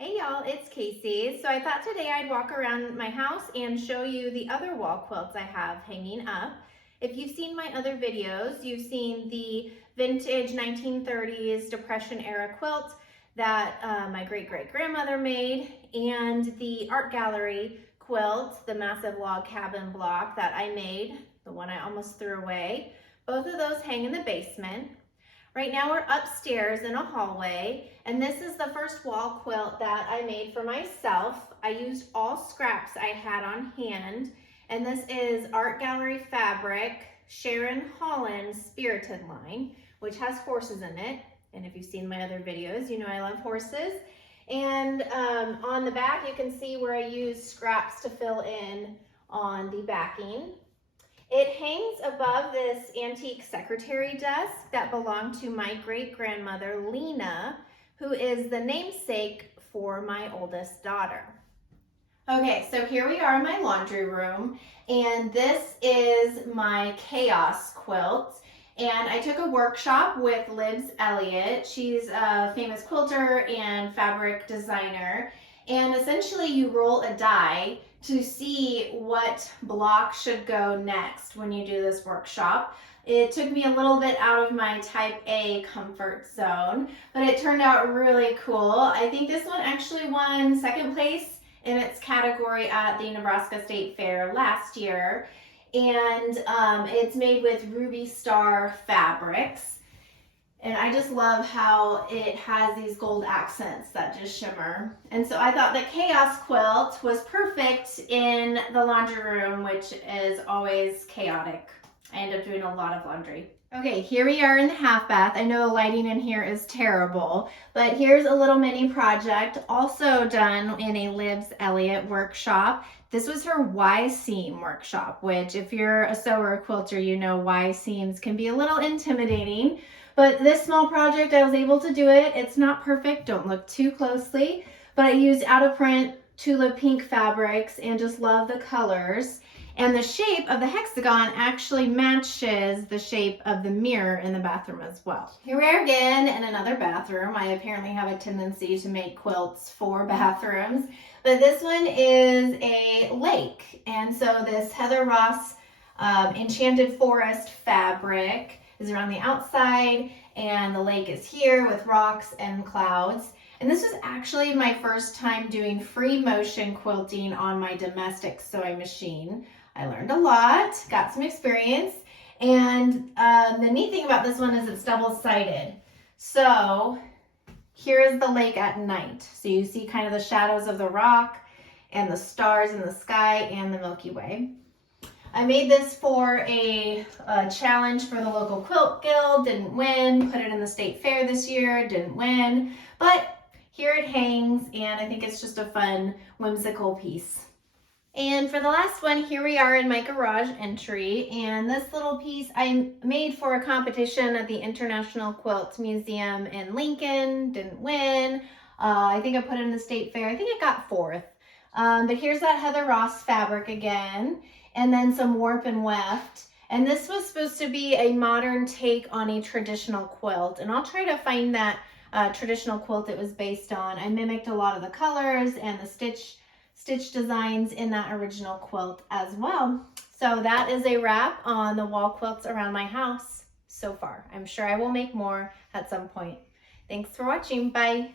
Hey y'all, it's Casey. So I thought today I'd walk around my house and show you the other wall quilts I have hanging up. If you've seen my other videos, you've seen the vintage 1930s Depression era quilt that my great-great-grandmother made, and the art gallery quilt, the massive log cabin block that I made, the one I almost threw away. Both of those hang in the basement. Right now we're upstairs in a hallway, and this is the first wall quilt that I made for myself. I used all scraps I had on hand, and this is Art Gallery Fabric, Sharon Holland Spirited line, which has horses in it. And if you've seen my other videos, you know I love horses. And on the back, you can see where I used scraps to fill in on the backing. It hangs above this antique secretary desk that belonged to my great-grandmother, Lena, who is the namesake for my oldest daughter. Okay, so here we are in my laundry room, and this is my Chaos quilt. And I took a workshop with Liz Elliott. She's a famous quilter and fabric designer. And essentially you roll a die to see what block should go next when you do this workshop. It took me a little bit out of my type A comfort zone, but it turned out really cool. I think this one actually won second place in its category at the Nebraska State Fair last year. And it's made with Ruby Star fabrics. And I just love how it has these gold accents that just shimmer. And so I thought the Chaos quilt was perfect in the laundry room, which is always chaotic. I end up doing a lot of laundry. Okay, here we are in the half bath. I know the lighting in here is terrible, but here's a little mini project also done in a Liz Elliott workshop. This was her Y seam workshop, which if you're a sewer or quilter, you know Y seams can be a little intimidating. But this small project, I was able to do it. It's not perfect, don't look too closely, but I used out of print Tula Pink fabrics and just love the colors. And the shape of the hexagon actually matches the shape of the mirror in the bathroom as well. Here we are again in another bathroom. I apparently have a tendency to make quilts for bathrooms, but this one is a lake. And so this Heather Ross Enchanted Forest fabric is around the outside, and the lake is here with rocks and clouds. And this was actually my first time doing free motion quilting on my domestic sewing machine. I learned a lot, got some experience, and the neat thing about this one is it's double-sided. So here is the lake at night. So you see kind of the shadows of the rock and the stars in the sky and the Milky Way. I made this for a challenge for the local quilt guild, didn't win, put it in the state fair this year, didn't win, but here it hangs, and I think it's just a fun, whimsical piece. And for the last one, here we are in my garage entry, and this little piece I made for a competition at the International Quilt Museum in Lincoln, didn't win. I think I put it in the state fair, I think it got fourth. But here's that Heather Ross fabric again, and then some Warp Weft. And this was supposed to be a modern take on a traditional quilt, and I'll try to find that traditional quilt it was based on. I mimicked a lot of the colors and the stitch designs in that original quilt as well. So that is a wrap on the wall quilts around my house so far. I'm sure I will make more at some point. Thanks for watching. Bye.